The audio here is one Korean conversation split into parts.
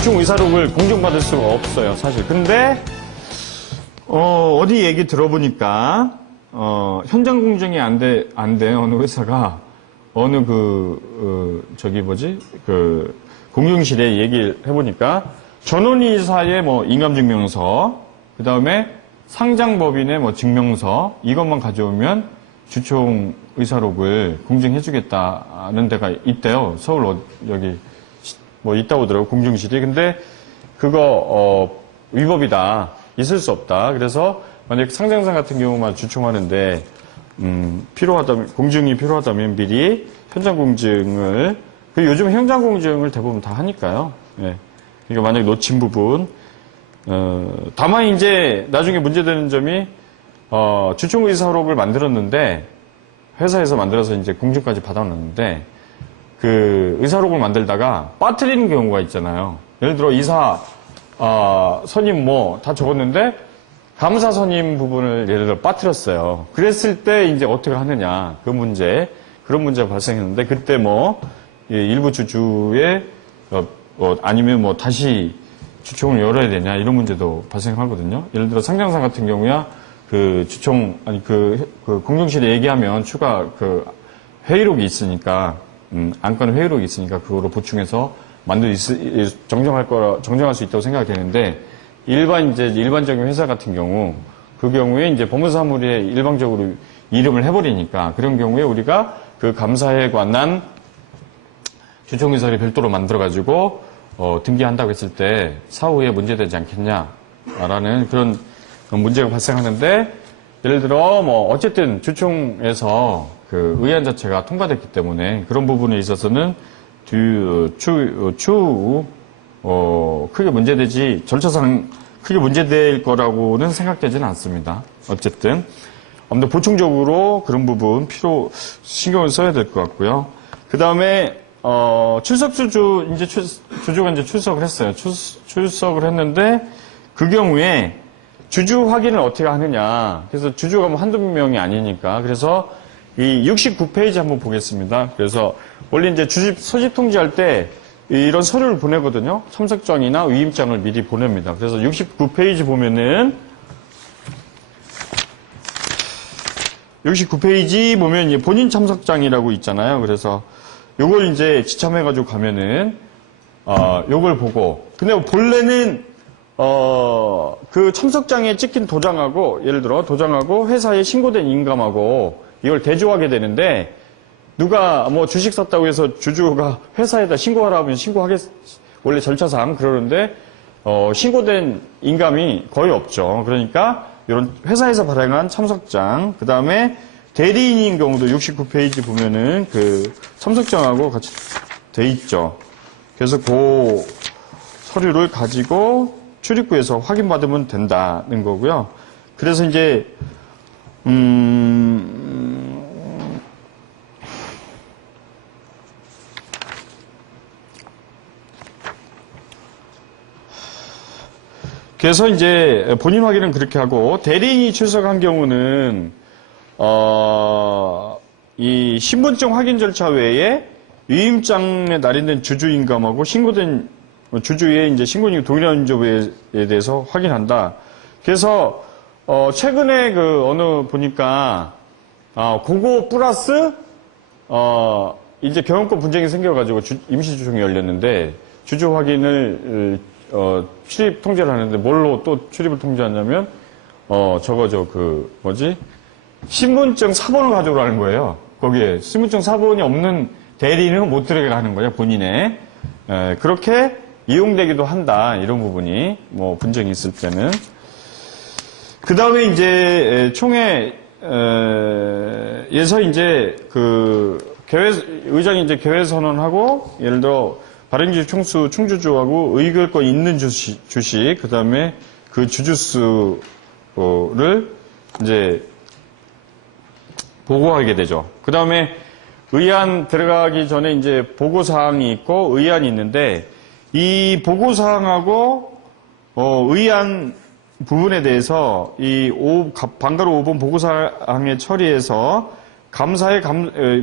주총 의사록을 공정받을 수가 없어요, 사실. 근데 어디 얘기 들어보니까 현장 공정이 안 돼 어느 회사가 어느 공정실에 얘기를 해보니까 전원이사의 뭐 인감증명서, 그 다음에 상장법인의 뭐 증명서 이것만 가져오면 주총 의사록을 공증해주겠다는 데가 있대요. 서울 여기 뭐 있다고 하더라고요, 공정실이. 근데 그거 위법이다, 있을 수 없다. 그래서 만약 상장사 같은 경우만 주총하는데 공증이 필요하다면 미리 현장 공증을, 요즘 현장 공증을 대부분 다 하니까요. 예. 그러니까 만약 놓친 부분, 다만 이제 나중에 문제되는 점이 주총 의사록을 만들었는데 회사에서 만들어서 이제 공증까지 받아놨는데 그 의사록을 만들다가 빠뜨리는 경우가 있잖아요. 예를 들어 이사 선임 뭐 다 적었는데 감사 선임 부분을 예를 들어 빠뜨렸어요. 그랬을 때 이제 어떻게 하느냐, 그런 문제가 발생했는데 그때 뭐 일부 주주의 아니면 뭐 다시 주총을 열어야 되냐 이런 문제도 발생하거든요. 예를 들어 상장사 같은 경우야 공정실에 얘기하면 추가 회의록이 있으니까 안건 회의록이 있으니까 그거로 보충해서 정정할 수 있다고 생각이 되는데 일반적인 회사 같은 경우 그 경우에 이제 법무사무리에 일방적으로 이름을 해버리니까 그런 경우에 우리가 그 감사에 관한 주총의사를 별도로 만들어가지고 등기한다고 했을 때 사후에 문제되지 않겠냐라는 그런 문제가 발생하는데 예를 들어 뭐 어쨌든 주총에서 그 의안 자체가 통과됐기 때문에 그런 부분에 있어서는 절차상 크게 문제될 거라고는 생각되지는 않습니다. 어쨌든 아무튼 보충적으로 그런 부분 신경을 써야 될 것 같고요. 그 다음에 출석 주주가 이제 출석을 했어요. 출석을 했는데 그 경우에 주주 확인을 어떻게 하느냐. 그래서 주주가 뭐 한두 명이 아니니까. 그래서 이 69페이지 한번 보겠습니다. 그래서 원래 이제 소집 통지할 때 이런 서류를 보내거든요. 참석장이나 위임장을 미리 보냅니다. 그래서 69페이지 보면은 69페이지 보면 본인 참석장이라고 있잖아요. 그래서 요걸 이제 지참해가지고 가면은 요걸 보고, 근데 본래는 그 참석장에 찍힌 도장하고 예를 들어 도장하고 회사에 신고된 인감하고 이걸 대조하게 되는데 누가 뭐 주식 샀다고 해서 주주가 회사에다 신고하라 하면 원래 절차상 그러는데 신고된 인감이 거의 없죠. 그러니까 이런 회사에서 발행한 참석장, 그 다음에 대리인인 경우도 69페이지 보면은 그 참석장하고 같이 돼 있죠. 그래서 그 서류를 가지고 출입구에서 확인받으면 된다는 거고요. 그래서 이제 그래서 이제 본인 확인은 그렇게 하고 대리인이 출석한 경우는 이 신분증 확인 절차 외에 위임장에 날인된 주주인감하고 신고된 주주의 이제 신고인이 동일한 인조에 대해서 확인한다. 그래서 최근에 어느 보니까 그거 플러스 이제 경영권 분쟁이 생겨가지고 임시주총이 열렸는데 주주 확인을 출입 통제를 하는데 뭘로 또 출입을 통제하냐면 신분증 사본을 가져오라는 거예요. 거기에 신분증 사본이 없는 대리인은 못 들어가게 하는 거예요, 본인의. 그렇게 이용되기도 한다, 이런 부분이 뭐 분쟁이 있을 때는. 그 다음에 이제 총회에서 이제 의장이 이제 개회 선언하고 예를 들어 발행주주 총수 총주주하고 의결권 있는 주식, 그 다음에 그 주주수를 이제 보고하게 되죠. 그 다음에 의안 들어가기 전에 이제 보고사항이 있고 의안이 있는데 이 보고사항하고 의안 부분에 대해서 이 방가로 5번 보고사항에 처리해서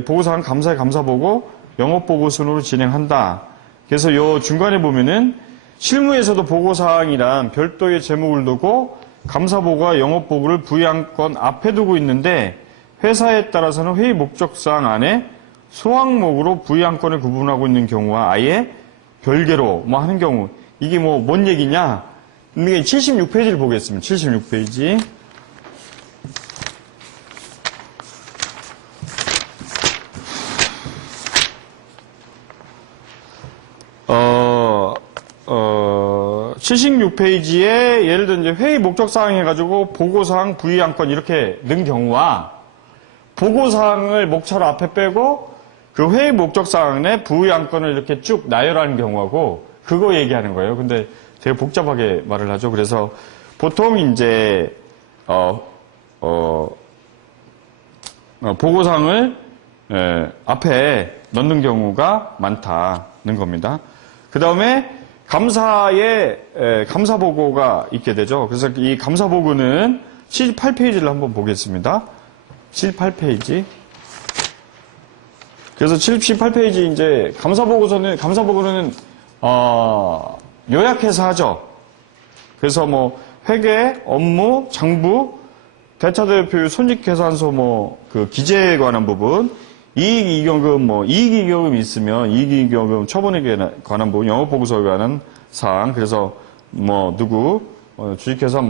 보고사항 감사의 감사보고 영업보고 순으로 진행한다. 그래서 요 중간에 보면은 실무에서도 보고사항이란 별도의 제목을 두고 감사보고와 영업보고를 부의안건 앞에 두고 있는데 회사에 따라서는 회의 목적사항 안에 소항목으로 부의안건을 구분하고 있는 경우와 아예 별개로 뭐 하는 경우 이게 뭐 뭔 얘기냐? 이게 76페이지를 보겠습니다. 76페이지. 어, 76페이지에 예를 들어 이제 회의 목적사항 해가지고 보고사항, 부의안건 이렇게 넣은 경우와 보고사항을 목차로 앞에 빼고 그 회의 목적사항에 부의안건을 이렇게 쭉 나열하는 경우하고 그거 얘기하는 거예요. 근데 되게 복잡하게 말을 하죠. 그래서 보통 이제, 보고사항을 앞에 넣는 경우가 많다는 겁니다. 그 다음에 감사보고가 있게 되죠. 그래서 이 감사보고는 78페이지를 한번 보겠습니다. 78페이지. 그래서 78페이지 이제 감사보고는 요약해서 하죠. 그래서 뭐 회계, 업무, 장부, 대차대표, 손익계산서 그 기재에 관한 부분, 이익이익여금 이익이익여금이 있으면 이익이익여금 처분에 관한 부분, 영업보고서에 관한 사항, 그래서 누구, 주식회사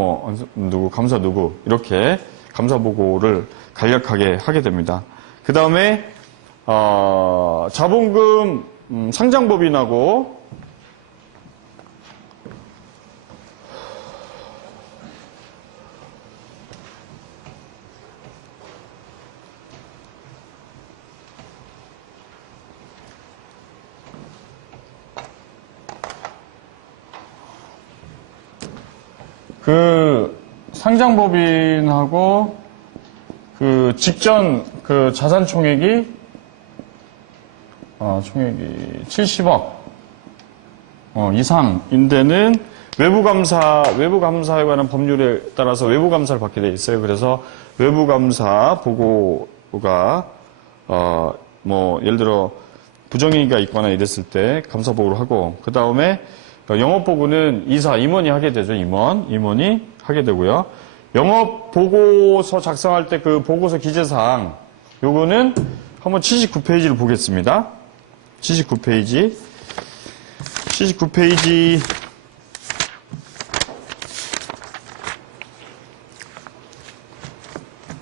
누구, 감사 누구, 이렇게 감사보고를 간략하게 하게 됩니다. 그 다음에, 자본금, 상장법인하고, 상장법인하고 직전 자산 총액이 70억 이상인데는 외부감사에 관한 법률에 따라서 외부감사를 받게 돼 있어요. 그래서 외부감사 보고가 예를 들어 부정행위가 있거나 이랬을 때 감사보고를 하고 그 다음에 영업보고는 임원이 하게 되죠. 임원이 하게 되고요. 영업보고서 작성할 때 그 보고서 기재사항, 요거는 한번 79페이지를 보겠습니다. 79페이지.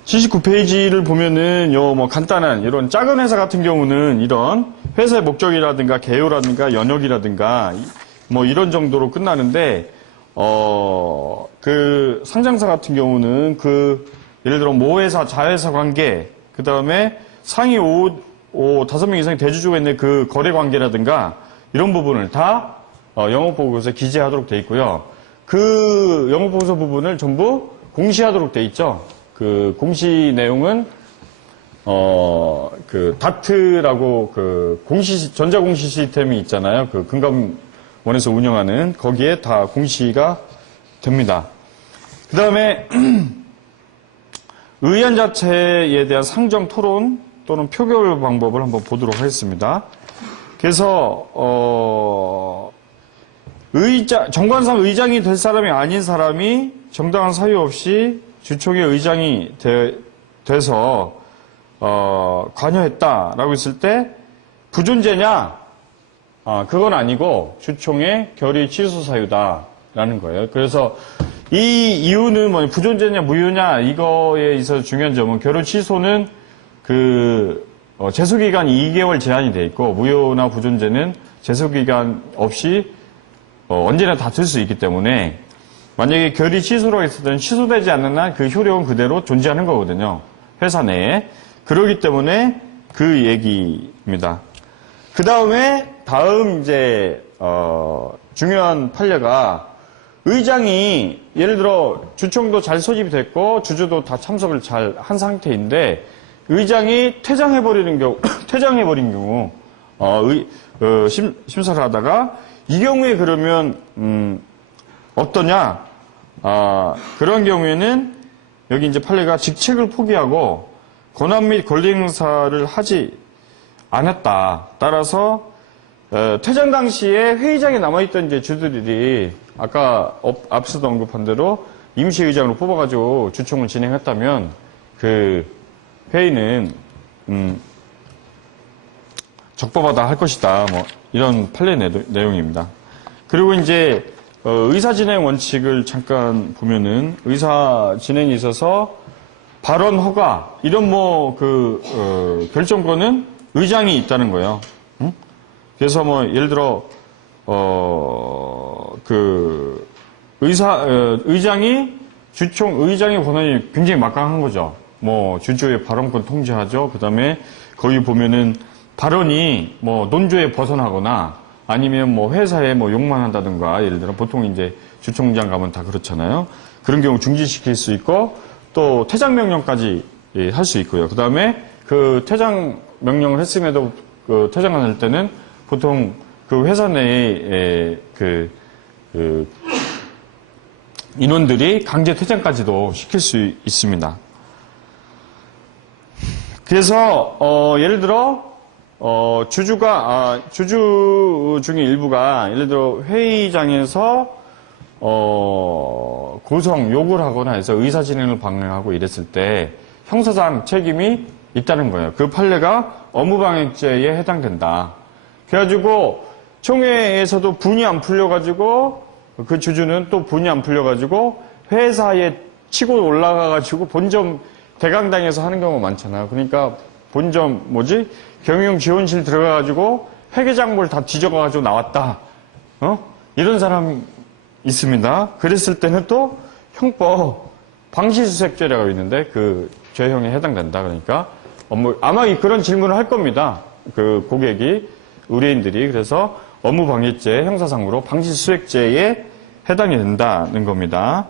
79페이지를 보면은 간단한 이런 작은 회사 같은 경우는 이런 회사의 목적이라든가 개요라든가 연역이라든가 이런 정도로 끝나는데 상장사 같은 경우는 예를 들어 모회사, 자회사 관계, 그 다음에 상위 5명 이상의 대주주가 있는 그 거래 관계라든가 이런 부분을 다 영업보고서에 기재하도록 돼 있고요. 그 영업보고서 부분을 전부 공시하도록 돼 있죠. 그 공시 내용은 다트라고 전자공시 시스템이 있잖아요. 금감원에서 운영하는 거기에 다 공시가 됩니다. 그 다음에 의안 자체에 대한 상정 토론 또는 표결 방법을 한번 보도록 하겠습니다. 그래서 정관상 의장이 될 사람이 아닌 사람이 정당한 사유 없이 주총의 의장이 돼서 관여했다라고 했을 때 부존재냐? 그건 아니고 주총의 결의 취소 사유다라는 거예요. 그래서 이 이유는 부존재냐 무효냐 이거에 있어서 중요한 점은 결의 취소는 제소기간이 2개월 제한이 돼 있고 무효나 부존재는 제소기간 없이 언제나 다툴 수 있기 때문에 만약에 결의 취소라고 했을 때는 취소되지 않는 한 그 효력은 그대로 존재하는 거거든요. 회사 내에. 그렇기 때문에 그 얘기입니다. 그 다음 이제 중요한 판례가 의장이 예를 들어 주총도 잘 소집이 됐고 주주도 다 참석을 잘 한 상태인데 의장이 퇴장해버린 경우 심사를 하다가 이 경우에 그러면 어떠냐? 그런 경우에는 여기 이제 판례가 직책을 포기하고 권한 및 권리 행사를 하지 않았다. 따라서 퇴장 당시에 회의장에 남아있던 이제 주들이 아까 앞서도 언급한 대로 임시의장으로 뽑아가지고 주총을 진행했다면 그 회의는 적법하다 할 것이다. 뭐 이런 판례 내용입니다. 그리고 이제 의사 진행 원칙을 잠깐 보면은 의사 진행에 있어서 발언 허가 이런 결정권은 의장이 있다는 거예요. 그래서 뭐 예를 들어 의장이 주총 의장의 권한이 굉장히 막강한 거죠. 뭐 주주의 발언권 통제하죠. 그다음에 거기 보면은 발언이 뭐 논조에 벗어나거나 아니면 뭐 회사에 뭐 욕만 한다든가 예를 들어 보통 이제 주총장 가면 다 그렇잖아요. 그런 경우 중지시킬 수 있고 또 퇴장 명령까지 할 수 있고요. 그다음에 그 퇴장 명령을 했음에도 그 퇴장을 할 때는 보통 그 회사 내에 인원들이 강제 퇴장까지도 시킬 수 있습니다. 그래서 예를 들어 주주 중에 일부가 예를 들어 회의장에서 고성 욕을 하거나 해서 의사 진행을 방해하고 이랬을 때 형사상 책임이 있다는 거예요. 그 판례가 업무방해죄에 해당된다. 그래가지고 총회에서도 분이 안 풀려가지고 그 주주는 또 분이 안 풀려가지고 회사에 치고 올라가가지고 본점 대강당에서 하는 경우가 많잖아요. 그러니까 본점 경영 지원실 들어가가지고 회계장부를 다 뒤져가지고 나왔다. 이런 사람 있습니다. 그랬을 때는 또 형법 방시수색죄라고 있는데 그 죄형에 해당된다. 그러니까 아마 그런 질문을 할 겁니다. 그 고객이 의뢰인들이 그래서 업무방해죄 형사상으로 방시수색죄에 해당이 된다는 겁니다.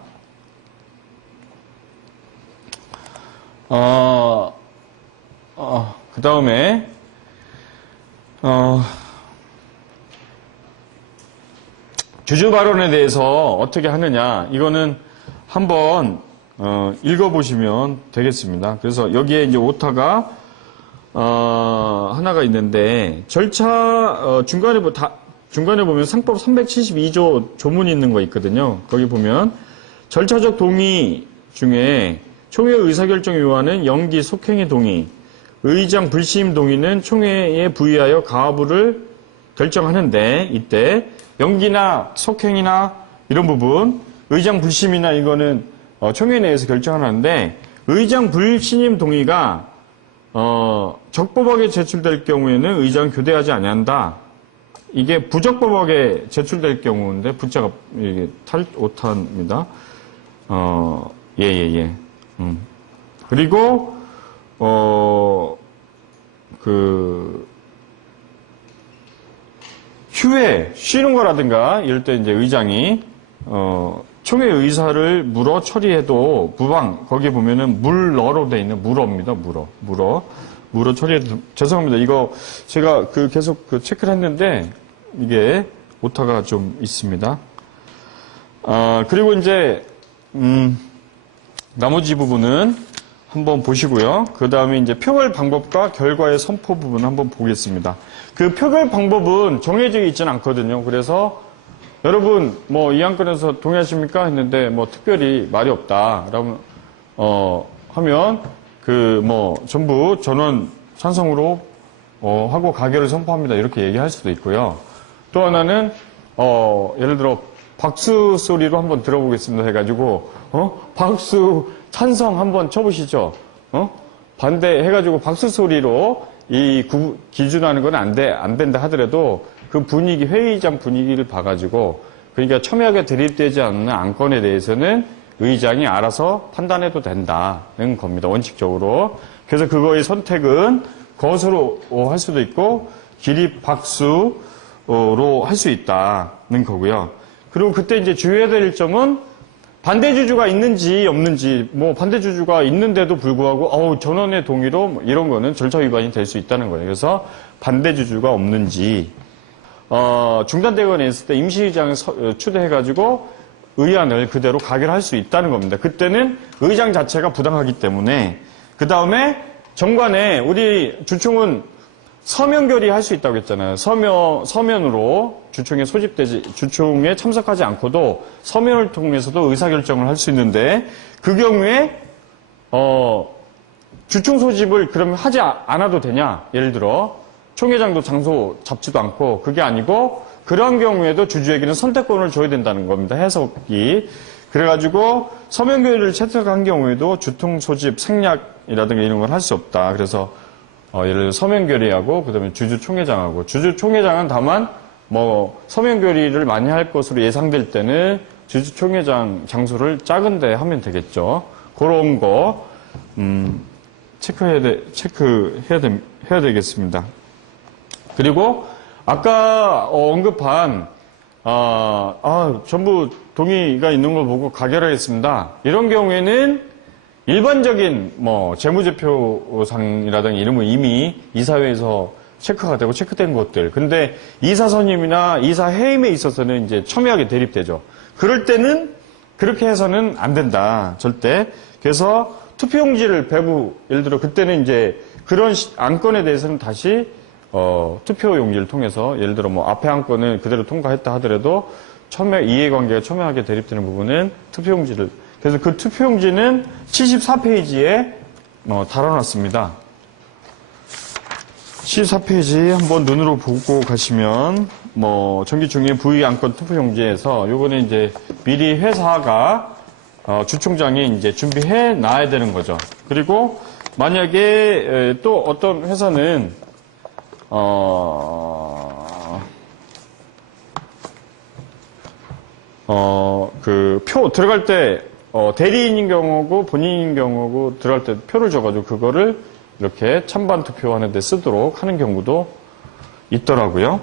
그 다음에 주주 발언에 대해서 어떻게 하느냐 이거는 한번 읽어보시면 되겠습니다. 그래서 여기에 이제 오타가 하나가 있는데 절차 중간에 보면 상법 372조 조문이 있는 거 있거든요. 거기 보면 절차적 동의 중에 총회 의사결정 요한은 영기 속행의 동의, 의장 불시임 동의는 총회에 부의하여 가부를 결정하는데 이때 영기나 속행이나 이런 부분 의장 불심이나 이거는 총회 내에서 결정하는데 의장 불신임 동의가 적법하게 제출될 경우에는 의장 교대하지 아니한다. 이게 부적법하게 제출될 경우인데 부자가 이게 오타입니다. 그리고 휴회 쉬는 거라든가 이럴 때 이제 의장이 총회 의사를 물어 처리해도 부방 거기 보면은 물어로 돼 있는 물어입니다. 물어 처리해도 죄송합니다. 이거 제가 계속 체크를 했는데 이게 오타가 좀 있습니다. 그리고 이제 나머지 부분은 한번 보시고요. 그 다음에 이제 표결 방법과 결과의 선포 부분 한번 보겠습니다. 그 표결 방법은 정해져 있지는 않거든요. 그래서 여러분 뭐 이 안건에서 동의하십니까? 했는데 뭐 특별히 말이 없다. 라고 하면 전부 전원 찬성으로 하고 가결을 선포합니다. 이렇게 얘기할 수도 있고요. 또 하나는 예를 들어 박수 소리로 한번 들어보겠습니다 해가지고 박수 찬성 한번 쳐보시죠. 반대해가지고 박수 소리로 기준하는 건 안 된다 하더라도 그 분위기, 회의장 분위기를 봐가지고 그러니까 첨예하게 대립되지 않는 안건에 대해서는 의장이 알아서 판단해도 된다는 겁니다. 원칙적으로. 그래서 그거의 선택은 거수로 할 수도 있고 기립 박수로 할 수 있다는 거고요. 그리고 그때 이제 주의해야 될 점은 반대 주주가 있는지 없는지, 반대 주주가 있는데도 불구하고, 전원의 동의로 이런 거는 절차 위반이 될 수 있다는 거예요. 그래서 반대 주주가 없는지, 중단되거나 했을 때 임시의장을 추대해가지고 의안을 그대로 가결할 수 있다는 겁니다. 그때는 의장 자체가 부당하기 때문에, 그 다음에 정관에 우리 주총은 서면 결의할 수 있다고 했잖아요. 서면으로 주총에 참석하지 않고도 서면을 통해서도 의사결정을 할 수 있는데, 그 경우에, 주총 소집을 그러면 하지 않아도 되냐? 예를 들어, 총회장도 장소 잡지도 않고, 그게 아니고, 그러한 경우에도 주주에게는 선택권을 줘야 된다는 겁니다. 해석이. 그래가지고, 서면 결의를 채택한 경우에도 주총 소집 생략이라든가 이런 걸 할 수 없다. 그래서, 예를 들어 서면 결의하고 그다음에 주주총회장하고 주주총회장은 다만 서면 결의를 많이 할 것으로 예상될 때는 주주총회장 장소를 작은데 하면 되겠죠. 그런 거 체크해야 되겠습니다. 그리고 아까 언급한 전부 동의가 있는 걸 보고 가결하겠습니다. 이런 경우에는 일반적인 재무제표상이라든가 이런 건 이미 이사회에서 체크가 되고 체크된 것들. 근데 이사 선임이나 이사 해임에 있어서는 이제 첨예하게 대립되죠. 그럴 때는 그렇게 해서는 안 된다. 절대. 그래서 투표용지를 예를 들어 그때는 이제 그런 안건에 대해서는 다시 투표용지를 통해서 예를 들어 앞에 안건을 그대로 통과했다 하더라도 이해관계가 첨예하게 대립되는 부분은 투표용지를 그래서 그 투표용지는 74페이지에 달아놨습니다. 74페이지 한번 눈으로 보고 가시면 정기 중에 부의 안건 투표용지에서 요거는 이제 미리 회사가 주총장이 이제 준비해 놔야 되는 거죠. 그리고 만약에 또 어떤 회사는 그 표 들어갈 때 대리인인 경우고 본인인 경우고 들어갈 때 표를 줘가지고 그거를 이렇게 찬반 투표하는 데 쓰도록 하는 경우도 있더라고요.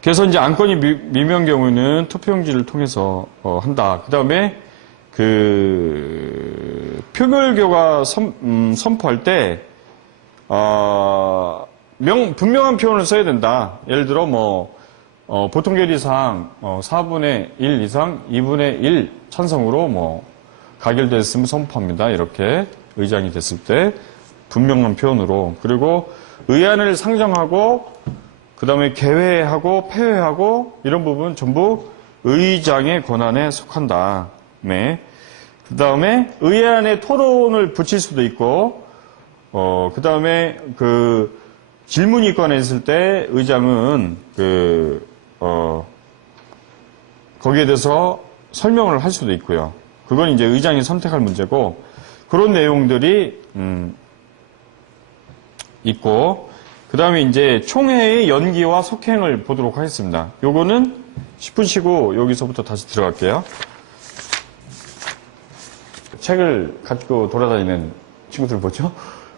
그래서 이제 안건이 미묘한 경우는 투표용지를 통해서 한다. 그 다음에 그 표결결과 선포할 때 분명한 표현을 써야 된다. 예를 들어 보통 결의사항 4분의 1 이상 2분의 1 찬성으로 가결됐으면 선포합니다. 이렇게 의장이 됐을 때 분명한 표현으로. 그리고 의안을 상정하고 그 다음에 개회하고 폐회하고 이런 부분 전부 의장의 권한에 속한다. 네. 그 다음에 의안에 토론을 붙일 수도 있고 그 다음에 그 질문이 꺼냈을 때 의장은 거기에 대해서 설명을 할 수도 있고요. 그건 이제 의장이 선택할 문제고, 그런 내용들이, 있고, 그 다음에 이제 총회의 연기와 속행을 보도록 하겠습니다. 요거는 10분 쉬고 여기서부터 다시 들어갈게요. 책을 가지고 돌아다니는 친구들 보죠?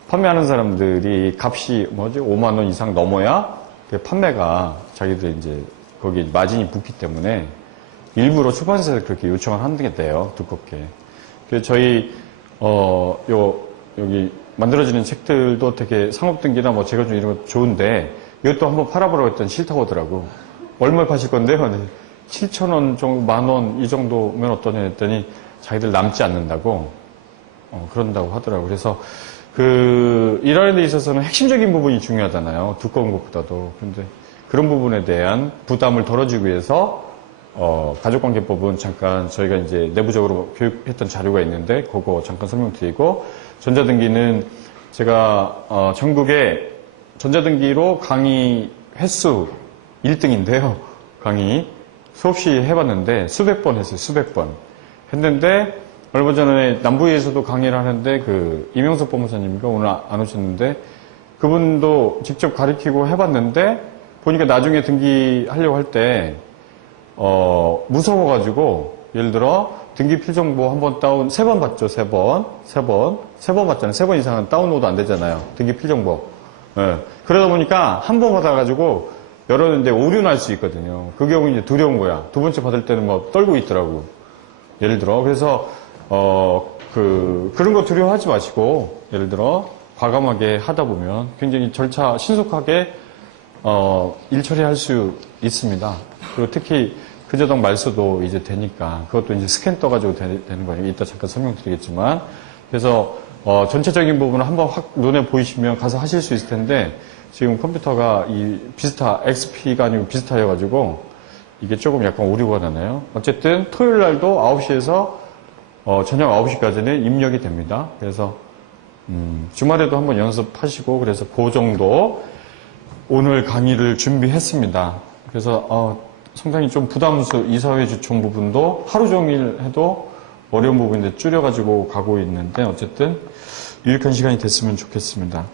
판매하는 사람들이 값이 5만 원 이상 넘어야 판매가 자기들 이제 거기에 마진이 붙기 때문에 일부러 출판사에서 그렇게 요청을 하는 게 돼요. 두껍게. 그래서 저희 여기 만들어지는 책들도 되게 상업등기나 제가 좀 이런 거 좋은데 이것도 한번 팔아보라고 했더니 싫다고 하더라고. 얼마에 파실 건데요? 7,000원 정도, 10,000원 이 정도면 어떠냐 했더니 자기들 남지 않는다고 그런다고 하더라고. 그래서 일하는 데 있어서는 핵심적인 부분이 중요하잖아요. 두꺼운 것보다도. 그런데 그런 부분에 대한 부담을 덜어주기 위해서 가족관계법은 잠깐 저희가 이제 내부적으로 교육했던 자료가 있는데 그거 잠깐 설명드리고, 전자등기는 제가 전국에 전자등기로 강의 횟수 1등인데요. 강의 수없이 해봤는데 수백 번 했어요. 수백 번 했는데 얼마 전에 남부에서도 강의를 하는데 이명석 법무사님과 오늘 안 오셨는데 그분도 직접 가르치고 해봤는데 보니까 나중에 등기하려고 할 때 무서워가지고 예를 들어 등기 필정보 한번 세 번 받죠. 세 번 받잖아요. 세 번 이상은 다운로드 안 되잖아요. 등기 필정보. 예. 그러다 보니까 한 번 받아가지고 열었는데 오류 날 수 있거든요. 그 경우 이제 두려운 거야. 두 번째 받을 때는 떨고 있더라고. 예를 들어. 그래서 그런 거 두려워하지 마시고 예를 들어 과감하게 하다 보면 굉장히 신속하게 일 처리할 수 있습니다. 그리고 특히 근저당 말소도 이제 되니까 그것도 이제 스캔 떠가지고 되는 거니까 이따 잠깐 설명드리겠지만, 그래서 전체적인 부분을 한번 확 눈에 보이시면 가서 하실 수 있을 텐데, 지금 컴퓨터가 이 비스타, XP가 아니고 비스타여가지고, 이게 조금 약간 오류가 나네요. 어쨌든, 토요일 날도 9시에서, 저녁 9시까지는 입력이 됩니다. 그래서, 주말에도 한번 연습하시고, 그래서 그 정도 오늘 강의를 준비했습니다. 그래서, 상당히 좀 부담스러운 이사회 주총 부분도 하루 종일 해도 어려운 부분인데 줄여가지고 가고 있는데, 어쨌든 유익한 시간이 됐으면 좋겠습니다.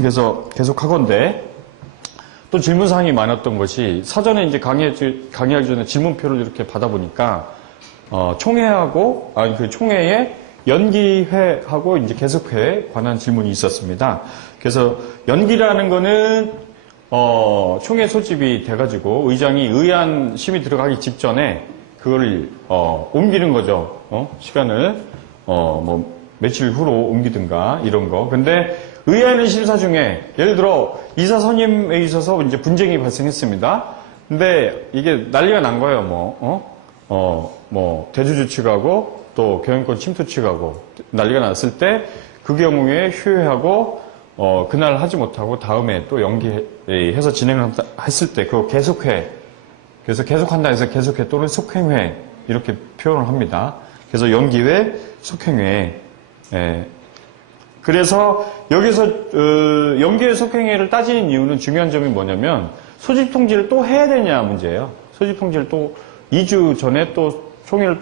그래서 계속 하건대, 또 질문사항이 많았던 것이, 사전에 이제 강의하기 전에 질문표를 이렇게 받아보니까, 총회하고, 총회에 연기회하고 이제 개석회에 관한 질문이 있었습니다. 그래서 연기라는 거는, 총회 소집이 돼가지고 의장이 의안 심의 들어가기 직전에 그걸, 옮기는 거죠. 시간을, 며칠 후로 옮기든가, 이런 거. 근데 의안의 심사 중에, 예를 들어, 이사 선임에 있어서 이제 분쟁이 발생했습니다. 근데 이게 난리가 난 거예요, 대주주 측하고 또 경영권 침투 측하고 난리가 났을 때 그 경우에 휴회하고 그날 하지 못하고 다음에 또 연기해서 진행을 했을 때 그거 계속회, 그래서 계속한다 해서 계속회 또는 속행회 이렇게 표현을 합니다. 그래서 연기회, 속행회. 그래서 여기서 연기회, 속행회를 따지는 이유는 중요한 점이 뭐냐면 소집 통지를 또 해야 되냐 문제예요. 소집 통지를 또 2주 전에 또 총회를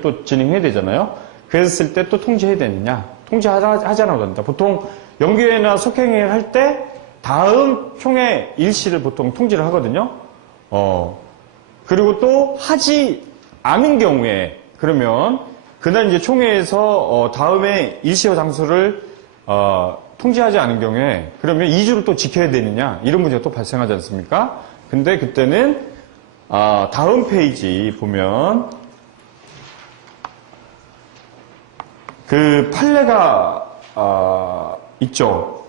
또 진행해야 되잖아요. 그랬을 때 또 통지해야 되느냐. 통지하지 않아도 된다. 보통 연기회나 속행회를 할 때 다음 총회 일시를 보통 통지를 하거든요. 그리고 또 하지 않은 경우에 그러면 그날 이제 총회에서 다음에 일시와 장소를 통지하지 않은 경우에 그러면 2주를 또 지켜야 되느냐 이런 문제가 또 발생하지 않습니까? 근데 그때는 다음 페이지 보면 그 판례가 있죠.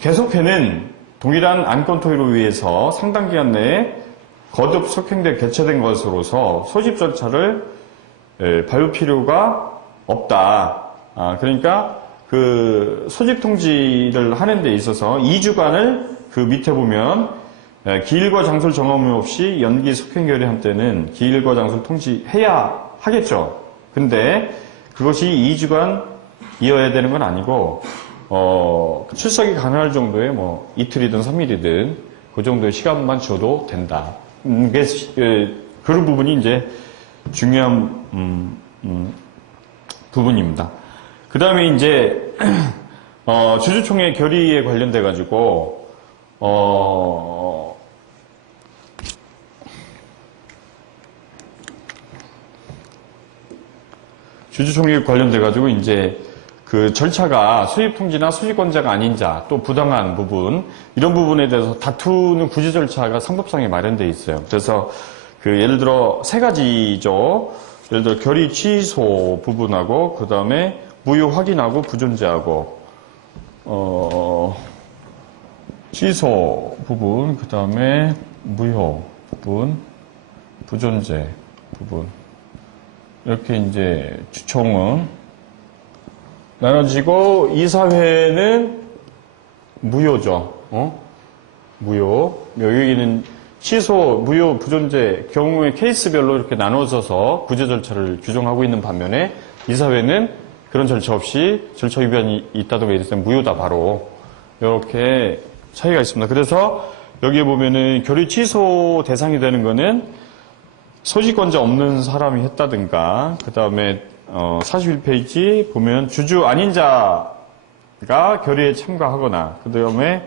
계속회는 동일한 안건 토의로 위해서 상당 기간 내에 거듭 속행돼 개최된 것으로서 소집 절차를 밟을 필요가 없다. 그러니까 그 소집 통지를 하는 데 있어서 2주간을 그 밑에 보면 기일과 장소를 정함 없이 연기 속행 결의한 때는 기일과 장소를 통지해야 하겠죠. 근데 그것이 2주간 이어야 되는 건 아니고 출석이 가능할 정도의 이틀이든 3일이든 그 정도의 시간만 줘도 된다. 그런 부분이 이제 중요한 부분입니다. 그 다음에 이제 주주총회 결의에 관련돼 가지고 주주총회에 관련돼 가지고 이제 그 절차가 수입 통지나 수집권자가 아닌 자, 또 부당한 부분, 이런 부분에 대해서 다투는 구제 절차가 상법상에 마련되어 있어요. 그래서 그 예를 들어 세 가지죠. 예를 들어 결의 취소 부분하고, 그 다음에 무효 확인하고 부존재하고, 취소 부분, 그 다음에 무효 부분, 부존재 부분. 이렇게 이제 주총은 나눠지고, 이사회는 무효죠. 무효. 여기는 취소, 무효, 부존재 경우의 케이스별로 이렇게 나눠져서 구제 절차를 규정하고 있는 반면에, 이사회는 그런 절차 없이 절차 위반이 있다든가 이랬을 때 무효다 바로. 이렇게 차이가 있습니다. 그래서 여기에 보면은 결의 취소 대상이 되는 거는 소지권자 없는 사람이 했다든가, 그 다음에 41페이지 보면 주주 아닌 자가 결의에 참가하거나, 그 다음에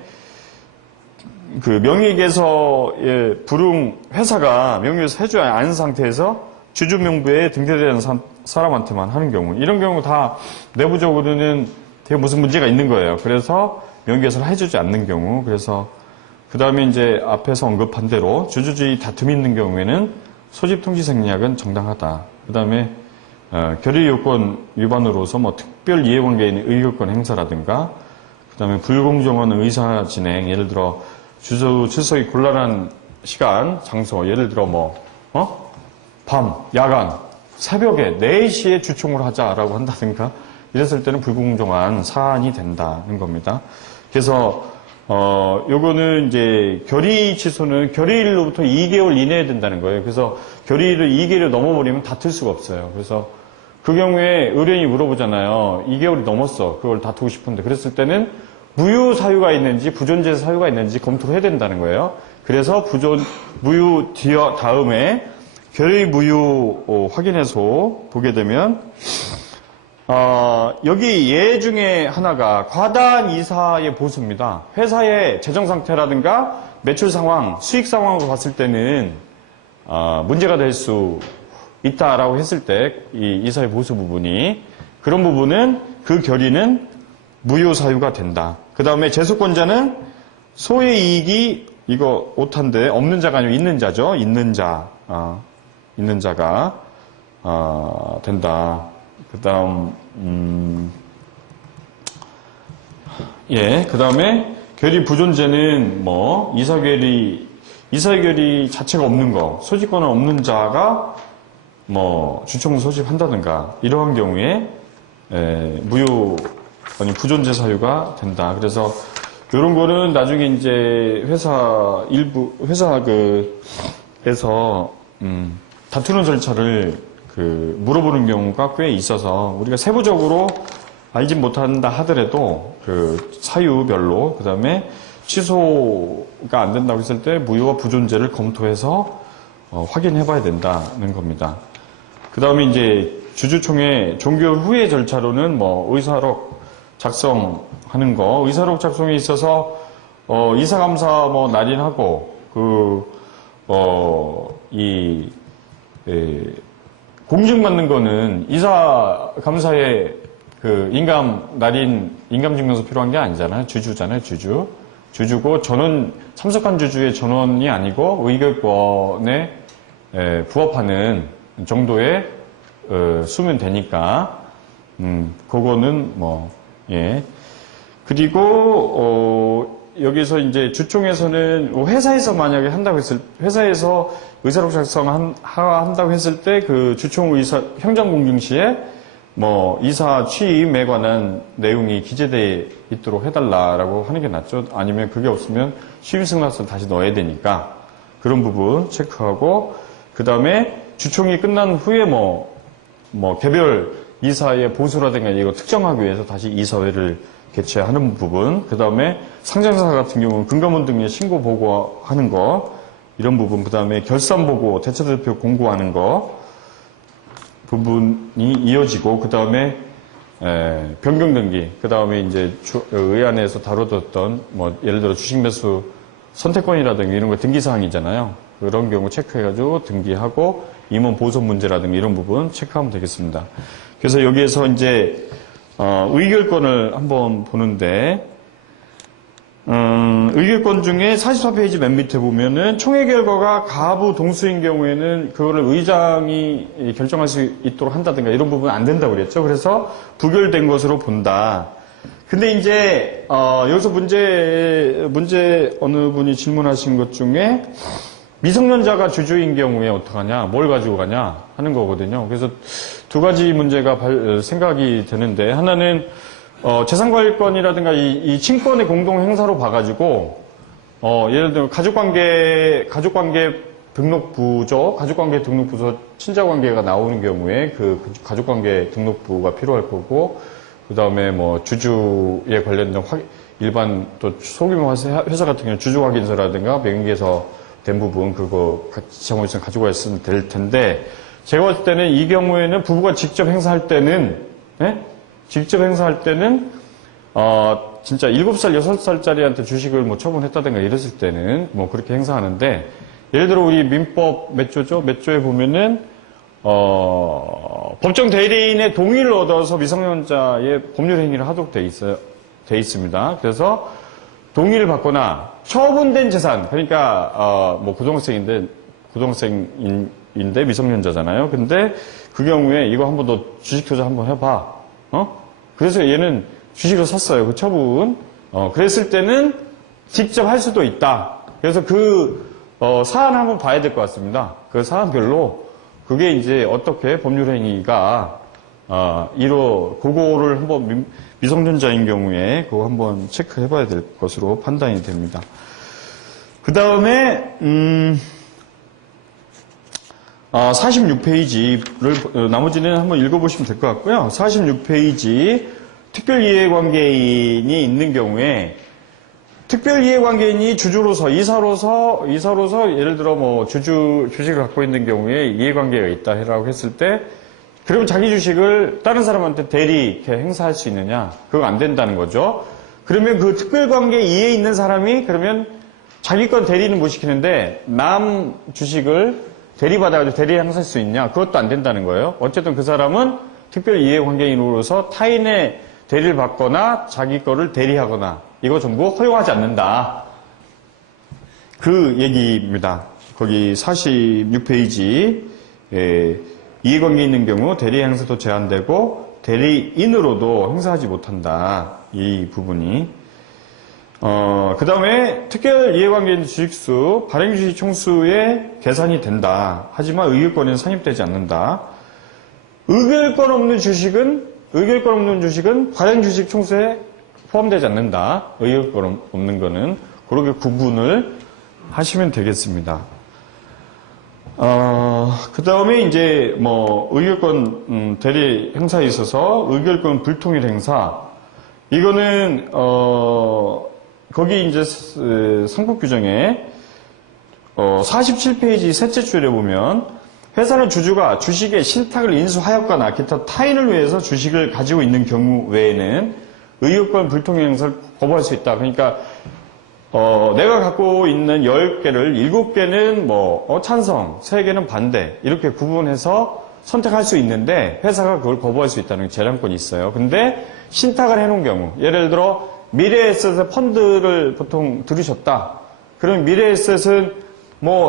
그 명의계서에 불응 회사가 명의계서 해주지 않은 상태에서 주주 명부에 등재되는 사람한테만 하는 경우, 이런 경우 다 내부적으로는 되게 무슨 문제가 있는 거예요. 그래서 명의계서를 해주지 않는 경우, 그래서 그 다음에 이제 앞에서 언급한 대로 주주주의 다툼이 있는 경우에는 소집 통지 생략은 정당하다. 그 다음에 결의 요건 위반으로서 특별 이해관계에 있는 의결권 행사라든가, 그 다음에 불공정한 의사 진행, 예를 들어 주주 출석이 곤란한 시간, 장소, 예를 들어 밤, 야간, 새벽에 4시에 주총을 하자라고 한다든가 이랬을 때는 불공정한 사안이 된다는 겁니다. 그래서 요거는 이제 결의 취소는 결의일로부터 2개월 이내에 된다는 거예요. 그래서 결의를 2개월을 넘어버리면 다툴 수가 없어요. 그래서 그 경우에 의뢰인이 물어보잖아요. 2개월이 넘었어. 그걸 다투고 싶은데. 그랬을 때는 무효 사유가 있는지 부존재 사유가 있는지 검토를 해야 된다는 거예요. 그래서 무효 다음에 결의 무효 확인해서 보게 되면 여기 예 중에 하나가 과다한 이사의 보수입니다. 회사의 재정 상태라든가 매출 상황, 수익 상황으로 봤을 때는 문제가 될 수 있다라고 했을 때 이 이사의 보수 부분이 그런 부분은 그 결의는 무효 사유가 된다. 그 다음에 재소권자는 소의 이익이 이거 오타인데 없는 자가 아니고 있는 자죠. 있는 자가 된다. 그 다음에 결의 부존재는 뭐, 이사결의 자체가 없는 거, 소집권은 없는 자가 뭐, 주총을 소집한다든가, 이러한 경우에, 무효, 아니, 부존재 사유가 된다. 그래서, 이런 거는 나중에 이제 회사에서, 다투는 절차를 물어보는 경우가 꽤 있어서 우리가 세부적으로 알진 못한다 하더라도 그 사유별로 그 다음에 취소가 안 된다고 했을 때 무효와 부존재를 검토해서 확인해 봐야 된다는 겁니다. 그 다음에 이제 주주총회 종결 후의 절차로는 뭐 의사록 작성하는 거, 의사록 작성에 있어서 이사감사 뭐 날인하고 공증받는 거는 이사감사에 인감증명서 필요한 게 아니잖아요. 주주잖아요, 주주. 주주고, 참석한 주주의 전원이 아니고, 의결권에 부합하는 정도의, 수면 되니까, 그거는 그리고, 여기서 이제 주총에서는 회사에서 만약에 회사에서 의사록 작성한다고 했을 때 그 주총 행정 공증 시에 뭐 이사 취임에 관한 내용이 기재되어 있도록 해달라라고 하는 게 낫죠. 아니면 그게 없으면 취임 승낙서를 다시 넣어야 되니까 그런 부분 체크하고 그 다음에 주총이 끝난 후에 개별 이사의 보수라든가 이거 특정하기 위해서 다시 이사회를 개최하는 부분, 그 다음에 상장사 같은 경우는 금감원 등에 신고 보고하는 거, 이런 부분, 그 다음에 결산 보고, 대체대표 공고하는 거, 부분이 이어지고, 그 다음에, 변경 등기, 그 다음에 이제 의안에서 다뤄뒀던, 예를 들어 주식 매수 선택권이라든가 이런 거 등기사항이잖아요. 그런 경우 체크해가지고 등기하고, 임원 보선 문제라든가 이런 부분 체크하면 되겠습니다. 그래서 여기에서 이제, 의결권을 한번 보는데, 의결권 중에 44페이지 맨 밑에 보면은 총회 결과가 가부 동수인 경우에는 그거를 의장이 결정할 수 있도록 한다든가 이런 부분은 안 된다고 그랬죠. 그래서 부결된 것으로 본다. 근데 이제, 여기서 문제 어느 분이 질문하신 것 중에 미성년자가 주주인 경우에 어떡하냐, 뭘 가지고 가냐 하는 거거든요. 그래서 두 가지 문제가 생각이 되는데, 하나는 재산관리권이라든가 이 친권의 공동 행사로 봐가지고 예를 들어 가족관계 등록부죠. 가족관계 등록부서 친자관계가 나오는 경우에 그 가족관계 등록부가 필요할 거고, 그 다음에 뭐 주주에 관련된 일반 또 소규모 회사 같은 경우는 주주 확인서라든가 명의에서 된 부분 그거 지참원 있으면 가지고 있으면 될 텐데, 제가 봤을 때는 이 경우에는 부부가 직접 행사할 때는 진짜 7살, 6살짜리한테 주식을 뭐 처분했다든가 이랬을 때는 뭐 그렇게 행사하는데, 예를 들어 우리 민법 몇 조죠? 몇 조에 보면은, 법정 대리인의 동의를 얻어서 미성년자의 법률 행위를 하도록 돼 있습니다. 그래서 동의를 받거나 처분된 재산, 그러니까, 고등학생인데 미성년자잖아요. 근데 그 경우에 이거 한번 너 주식 투자 한번 해봐. 그래서 얘는 주식을 샀어요. 그 처분. 그랬을 때는 직접 할 수도 있다. 그래서 사안 한번 봐야 될 것 같습니다. 그 사안별로, 그게 이제 어떻게 법률행위가 그거를 한번 미성년자인 경우에 그거 한번 체크해 봐야 될 것으로 판단이 됩니다. 그 다음에 46페이지를 나머지는 한번 읽어보시면 될 것 같고요. 46페이지 특별이해관계인이 있는 경우에 특별이해관계인이 주주로서 이사로서 예를 들어 뭐 주식을 갖고 있는 경우에 이해관계가 있다라고 했을 때 그러면 자기 주식을 다른 사람한테 대리 이렇게 행사할 수 있느냐? 그거 안 된다는 거죠. 그러면 그 특별관계 이해 있는 사람이 그러면 자기 건 대리는 못 시키는데 남 주식을 대리받아가지고 대리 행사할 수 있냐? 그것도 안 된다는 거예요. 어쨌든 그 사람은 특별이해관계인으로서 타인의 대리를 받거나 자기 거를 대리하거나 이거 전부 허용하지 않는다. 그 얘기입니다. 거기 46페이지 이해관계 있는 경우 대리 행사도 제한되고 대리인으로도 행사하지 못한다. 이 부분이. 그 다음에 특별 이해관계 있는 주식수, 발행주식 총수의 계산이 된다. 하지만 의결권에는 산입되지 않는다. 의결권 없는 주식은 발행주식 총수에 포함되지 않는다. 의결권 없는 거는 그렇게 구분을 하시면 되겠습니다. 그 다음에 이제 뭐 의결권 대리 행사에 있어서 의결권 불통일 행사 이거는 거기 이제 상법 규정에 47페이지 셋째 줄에 보면 회사는 주주가 주식의 신탁을 인수하였거나 기타 타인을 위해서 주식을 가지고 있는 경우 외에는 의결권 불통일 행사를 거부할 수 있다. 그러니까 내가 갖고 있는 10개를 7개는 찬성, 3개는 반대 이렇게 구분해서 선택할 수 있는데 회사가 그걸 거부할 수 있다는 재량권이 있어요. 근데 신탁을 해놓은 경우 예를 들어 미래에셋의 펀드를 보통 들으셨다. 그럼 미래에셋은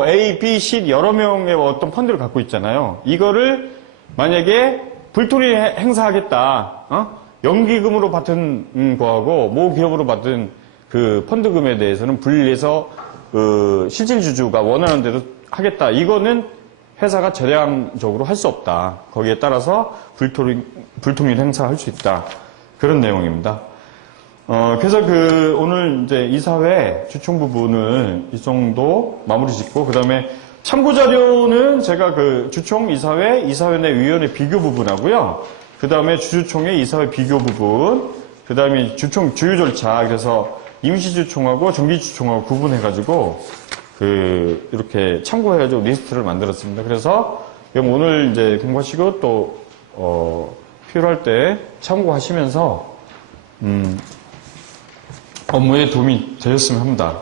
A, B, C 여러 명의 어떤 펀드를 갖고 있잖아요. 이거를 만약에 불토리 행사하겠다. 연기금으로 받은 거하고 모기업으로 받은 그 펀드금에 대해서는 분리해서 실질 주주가 원하는 대로 하겠다. 이거는 회사가 재량적으로 할 수 없다. 거기에 따라서 불통일 행사할 수 있다. 그런 내용입니다. 그래서 오늘 이제 이사회 주총 부분을 이 정도 마무리 짓고, 그 다음에 참고 자료는 제가 주총 이사회 내 위원회 비교 부분하고요. 그 다음에 주주총회 이사회 비교 부분, 그 다음에 주총 주요 절차, 그래서 임시주총하고 정기주총하고 구분해가지고, 이렇게 참고해가지고 리스트를 만들었습니다. 그래서 오늘 이제 공부하시고 또, 필요할 때 참고하시면서, 업무에 도움이 되셨으면 합니다.